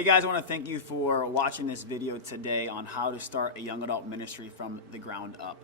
Hey guys, I want to thank you for watching this video today on how to start a young adult ministry from the ground up.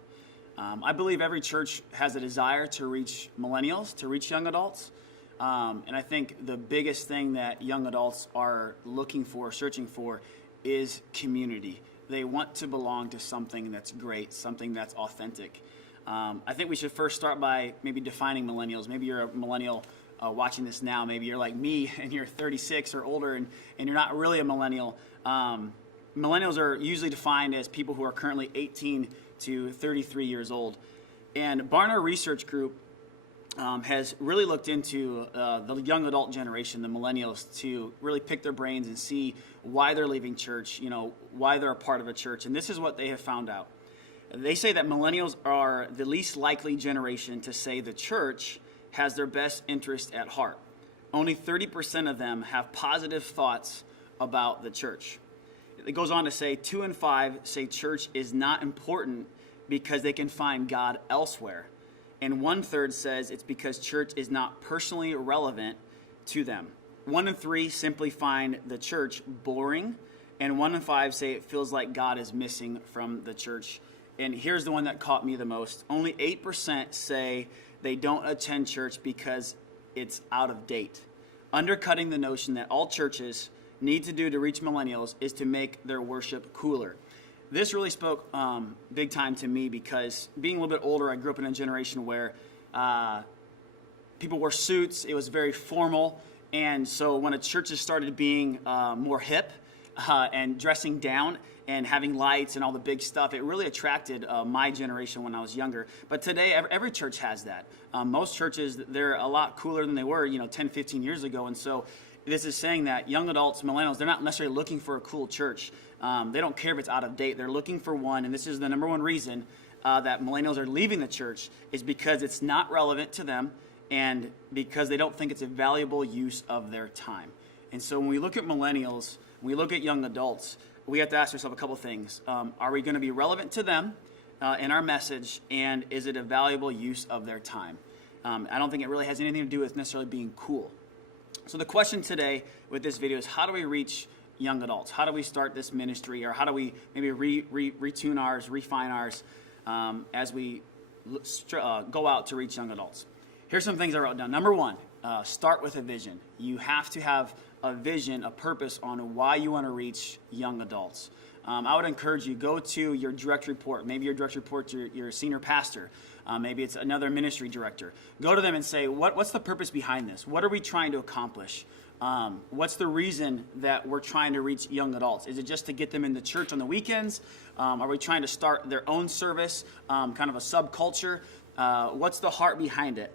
I believe every church has a desire to reach millennials, to reach young adults. And I think the biggest thing that young adults are looking for, searching for, is community. They want to belong to something that's great, something that's authentic. I think we should first start by maybe defining millennials. Maybe you're a millennial watching this now. Maybe you're like me and you're 36 or older and you're not really a millennial. Millennials are usually defined as people who are currently 18 to 33 years old. And Barna Research Group has really looked into the young adult generation, the millennials, to really pick their brains and see why they're leaving church, why they're a part of a church. And this is what they have found out. They say that millennials are the least likely generation to say the church has their best interest at heart. Only 30% of them have positive thoughts about the church. It goes on to say 2 in 5 say church is not important because they can find God elsewhere. And 1/3 says it's because church is not personally relevant to them. 1 in 3 simply find the church boring, and 1 in 5 say it feels like God is missing from the church. And here's the one that caught me the most. Only 8% say they don't attend church because it's out of date, undercutting the notion that all churches need to do to reach millennials is to make their worship cooler. This really spoke big time to me because being a little bit older, I grew up in a generation where people wore suits. It was very formal. And so when a churches started being more hip and dressing down and having lights and all the big stuff, it really attracted my generation when I was younger. But today, every church has that. Most churches, they're a lot cooler than they were, 10, 15 years ago. And so this is saying that young adults, millennials, they're not necessarily looking for a cool church. They don't care if it's out of date. They're looking for one, and this is the number one reason that millennials are leaving the church is because it's not relevant to them and because they don't think it's a valuable use of their time. And so when we look at millennials, when we look at young adults, we have to ask ourselves a couple things. Are we going to be relevant to them in our message, and is it a valuable use of their time? I don't think it really has anything to do with necessarily being cool. So the question today with this video is, how do we reach young adults? How do we start this ministry, or how do we maybe retune ours, refine ours as we go out to reach young adults? Here's some things I wrote down. Number one, start with a vision. You have to have a vision, a purpose on why you want to reach young adults. I would encourage you, go to your direct report. Maybe your direct report to your senior pastor. Maybe it's another ministry director. Go to them and say, what's the purpose behind this? What are we trying to accomplish? What's the reason that we're trying to reach young adults? Is it just to get them into church on the weekends? Are we trying to start their own service, kind of a subculture? What's the heart behind it?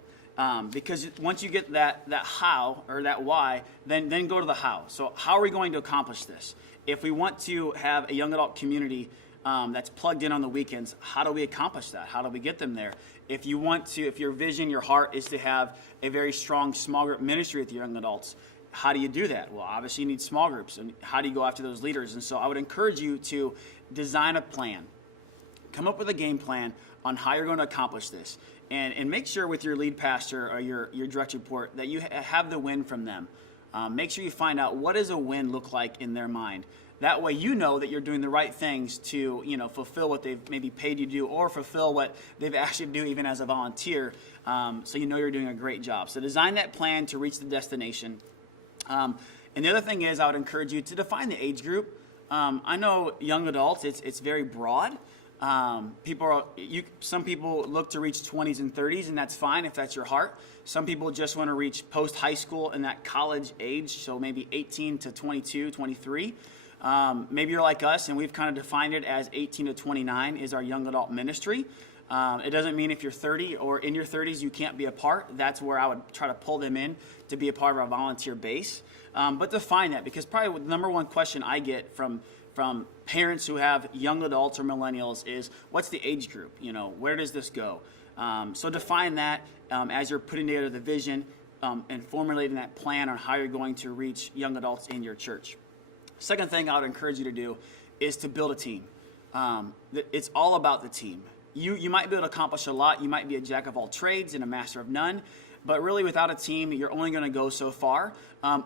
Because once you get that how or that why, then go to the how. So how are we going to accomplish this? If we want to have a young adult community that's plugged in on the weekends, how do we accomplish that? How do we get them there? If your vision, your heart is to have a very strong small group ministry with young adults, how do you do that? Well, obviously you need small groups, and how do you go after those leaders? And so I would encourage you to design a plan. Come up with a game plan on how you're going to accomplish this. And make sure with your lead pastor or your direct report that you have the win from them. Make sure you find out what does a win look like in their mind. That way you know that you're doing the right things to fulfill what they've maybe paid you to do, or fulfill what they've asked you to do even as a volunteer, so you know you're doing a great job. So design that plan to reach the destination. And the other thing is, I would encourage you to define the age group. I know young adults, it's very broad. Some people look to reach 20s and 30s, and that's fine if that's your heart. Some people just want to reach post-high school and that college age, so maybe 18 to 22, 23. Maybe you're like us, and we've kind of defined it as 18 to 29 is our young adult ministry. It doesn't mean if you're 30 or in your 30s you can't be a part. That's where I would try to pull them in to be a part of our volunteer base. But define that, because probably the number one question I get from parents who have young adults or millennials is, what's the age group? Where does this go? So define that as you're putting together the vision and formulating that plan on how you're going to reach young adults in your church. Second thing I would encourage you to do is to build a team. It's all about the team. You might be able to accomplish a lot. You might be a jack of all trades and a master of none. But really, without a team, you're only going to go so far,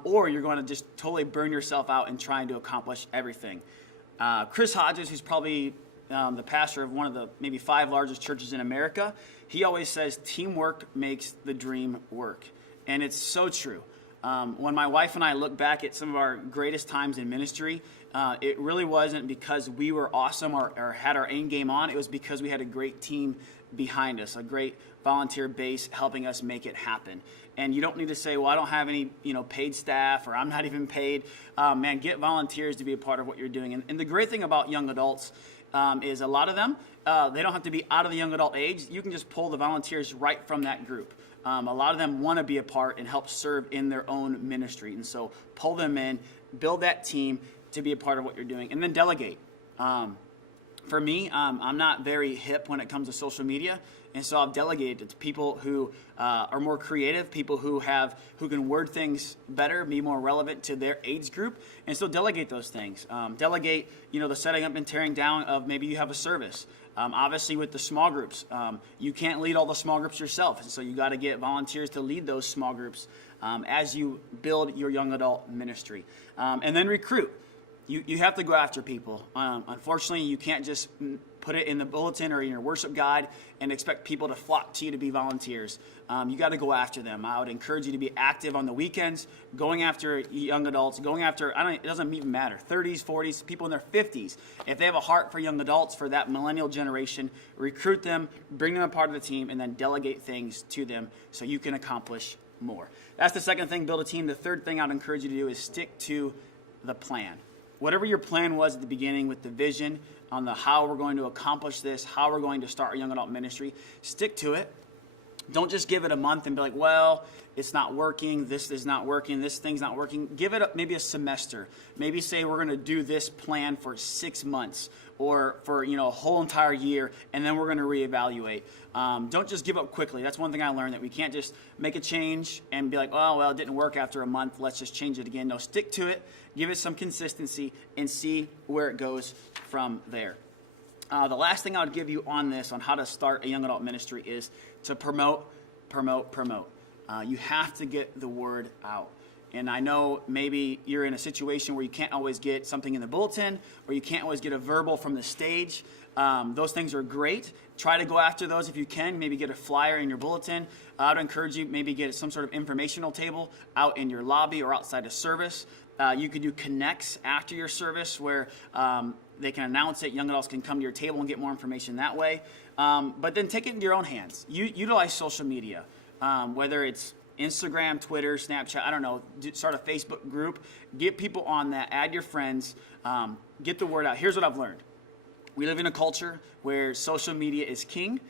or you're going to just totally burn yourself out in trying to accomplish everything. Chris Hodges, who's probably the pastor of one of the maybe 5 largest churches in America, he always says teamwork makes the dream work. And it's so true. When my wife and I look back at some of our greatest times in ministry, it really wasn't because we were awesome or had our A game on. It was because we had a great team behind us, a great volunteer base helping us make it happen. And you don't need to say, well, I don't have any paid staff, or I'm not even paid. Man, get volunteers to be a part of what you're doing. And the great thing about young adults is a lot of them, they don't have to be out of the young adult age. You can just pull the volunteers right from that group. A lot of them want to be a part and help serve in their own ministry. And so pull them in, build that team to be a part of what you're doing. And then delegate. For me, I'm not very hip when it comes to social media. And so I've delegated to people who are more creative, people who can word things better, be more relevant to their age group, and so delegate those things. Delegate, the setting up and tearing down of maybe you have a service. Obviously, with the small groups, you can't lead all the small groups yourself, and so you got to get volunteers to lead those small groups as you build your young adult ministry. And then recruit. You have to go after people. Unfortunately, you can't just put it in the bulletin or in your worship guide and expect people to flock to you to be volunteers. You got to go after them. I would encourage you to be active on the weekends, going after young adults, it doesn't even matter, 30s, 40s, people in their 50s. If they have a heart for young adults, for that millennial generation, recruit them, bring them a part of the team, and then delegate things to them so you can accomplish more. That's the second thing, build a team. The third thing I'd encourage you to do is stick to the plan. Whatever your plan was at the beginning with the vision on how we're going to accomplish this, how we're going to start our young adult ministry, stick to it. Don't just give it a month and be like, well, it's not working, this is not working, this thing's not working. Give it maybe a semester. Maybe say we're going to do this plan for 6 months or for a whole entire year, and then we're going to reevaluate. Don't just give up quickly. That's one thing I learned, that we can't just make a change and be like, oh, well, it didn't work after a month, let's just change it again. No, stick to it, give it some consistency, and see where it goes from there. The last thing I would give you on this, on how to start a young adult ministry, is to promote. You have to get the word out. And I know maybe you're in a situation where you can't always get something in the bulletin, or you can't always get a verbal from the stage. Those things are great. Try to go after those if you can. Maybe get a flyer in your bulletin. I would encourage you, maybe get some sort of informational table out in your lobby or outside of service. You could do connects after your service where they can announce it. Young adults can come to your table and get more information that way. But then take it into your own hands. Utilize social media, whether it's Instagram, Twitter, Snapchat, I don't know, start a Facebook group, get people on that, add your friends, get the word out. Here's what I've learned. We live in a culture where social media is king.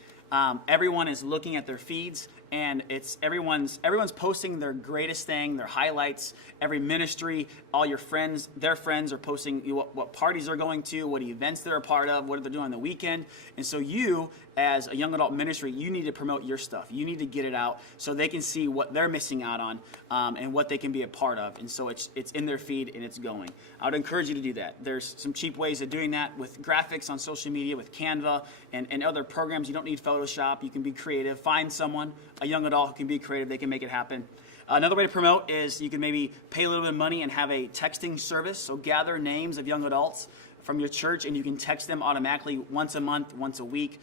Everyone is looking at their feeds, and it's everyone's posting their greatest thing, their highlights. Every ministry, all your friends, their friends are posting what parties they're going to, what events they're a part of, what they're doing on the weekend. And so you, as a young adult ministry, you need to promote your stuff. You need to get it out so they can see what they're missing out on and what they can be a part of. And so it's in their feed and it's going. I would encourage you to do that. There's some cheap ways of doing that with graphics on social media, with Canva and other programs. You don't need Photoshop. You can be creative. Find someone, a young adult who can be creative. They can make it happen. Another way to promote is you can maybe pay a little bit of money and have a texting service. So gather names of young adults from your church, and you can text them automatically once a month, once a week,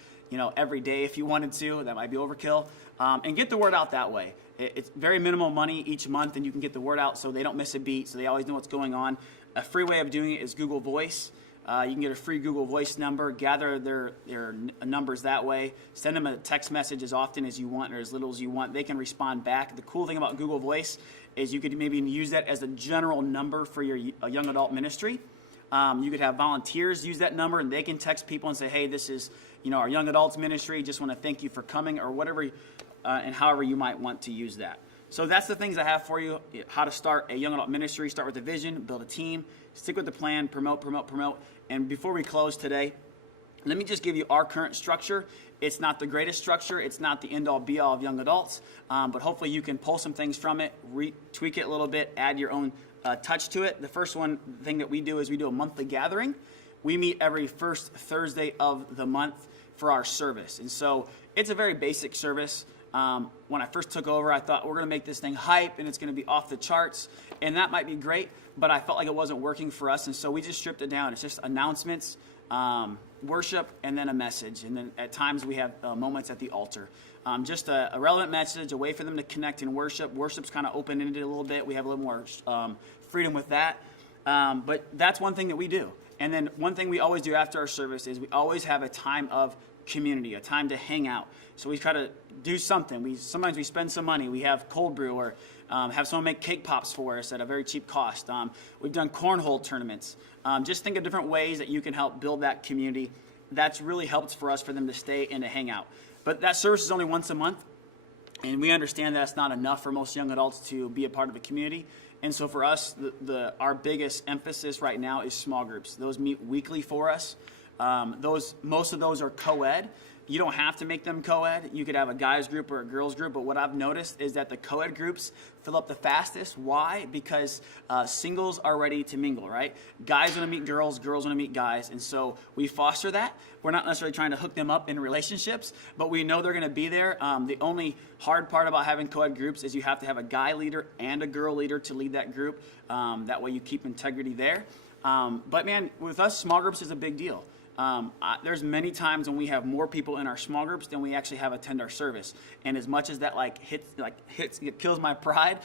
every day if you wanted to. That might be overkill. And get the word out that way. It's very minimal money each month, and you can get the word out so they don't miss a beat, so they always know what's going on. A free way of doing it is Google Voice. You can get a free Google Voice number, gather their numbers that way, send them a text message as often as you want or as little as you want. They can respond back. The cool thing about Google Voice is you could maybe use that as a general number for your young adult ministry. You could have volunteers use that number, and they can text people and say, hey, this is our young adults ministry. Just want to thank you for coming, or whatever, and however you might want to use that. So that's the things I have for you, how to start a young adult ministry. Start with the vision, build a team, stick with the plan, promote. And before we close today, let me just give you our current structure. It's not the greatest structure. It's not the end-all, be-all of young adults. But hopefully you can pull some things from it, tweak it a little bit, add your own touch to it. The first thing that we do is we do a monthly gathering. We meet every first Thursday of the month for our service. And so it's a very basic service. When I first took over, I thought we're going to make this thing hype and it's going to be off the charts, and that might be great, but I felt like it wasn't working for us, and so we just stripped it down. It's just announcements, worship, and then a message, and then at times we have moments at the altar. Just a relevant message, a way for them to connect and worship. Worship's kind of open-ended a little bit. We have a little more freedom with that, but that's one thing that we do. And then one thing we always do after our service is we always have a time of community, a time to hang out. So we try to do something. Sometimes we spend some money. We have cold brew or have someone make cake pops for us at a very cheap cost. We've done cornhole tournaments. Just think of different ways that you can help build that community. That's really helped for us for them to stay and to hang out. But that service is only once a month, and we understand that's not enough for most young adults to be a part of a community. And so for us, our biggest emphasis right now is small groups. Those meet weekly for us. Most of those are co-ed. You don't have to make them co-ed. You could have a guys group or a girls group, but what I've noticed is that the co-ed groups fill up the fastest. Why? Because singles are ready to mingle, right? Guys want to meet girls, girls want to meet guys, and so we foster that. We're not necessarily trying to hook them up in relationships, but we know they're going to be there. The only hard part about having co-ed groups is you have to have a guy leader and a girl leader to lead that group. That way you keep integrity there. But man, with us, small groups is a big deal. There's many times when we have more people in our small groups than we actually have attend our service. And as much as that it kills my pride,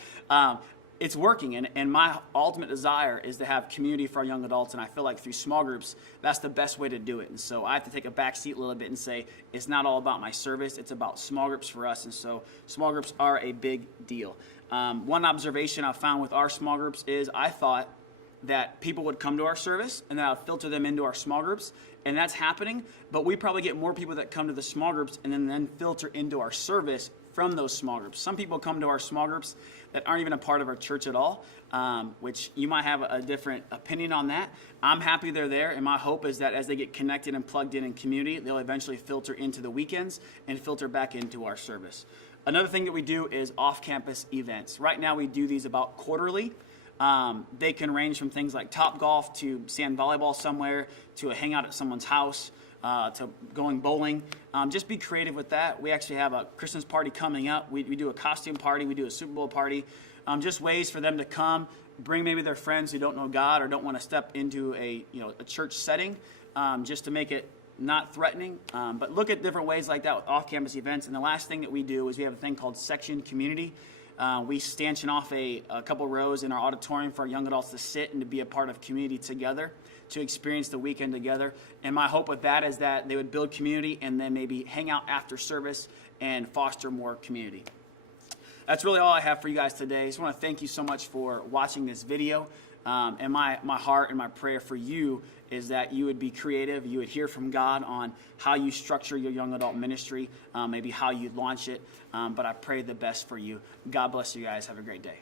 it's working. And my ultimate desire is to have community for our young adults. And I feel like through small groups, that's the best way to do it. And so I have to take a back seat a little bit and say, it's not all about my service. It's about small groups for us. And so small groups are a big deal. One observation I found with our small groups is I thought that people would come to our service and then I would filter them into our small groups, and that's happening, but we probably get more people that come to the small groups and then filter into our service from those small groups. Some people come to our small groups that aren't even a part of our church at all, which you might have a different opinion on that. I'm happy they're there, and my hope is that as they get connected and plugged in community, they'll eventually filter into the weekends and filter back into our service. Another thing that we do is off-campus events. Right now we do these about quarterly. They can range from things like Topgolf to sand volleyball somewhere to a hangout at someone's house to going bowling. Just be creative with that. We actually have a Christmas party coming up. We do a costume party. We do a Super Bowl party. Just ways for them to come, bring maybe their friends who don't know God or don't want to step into a church setting, just to make it not threatening. But look at different ways like that with off-campus events. And the last thing that we do is we have a thing called Section Community. We stanchion off a couple rows in our auditorium for our young adults to sit and to be a part of community together, to experience the weekend together. And my hope with that is that they would build community and then maybe hang out after service and foster more community. That's really all I have for you guys today. I just want to thank you so much for watching this video. And my heart and my prayer for you is that you would be creative, you would hear from God on how you structure your young adult ministry, maybe how you launch it. But I pray the best for you. God bless you guys. Have a great day.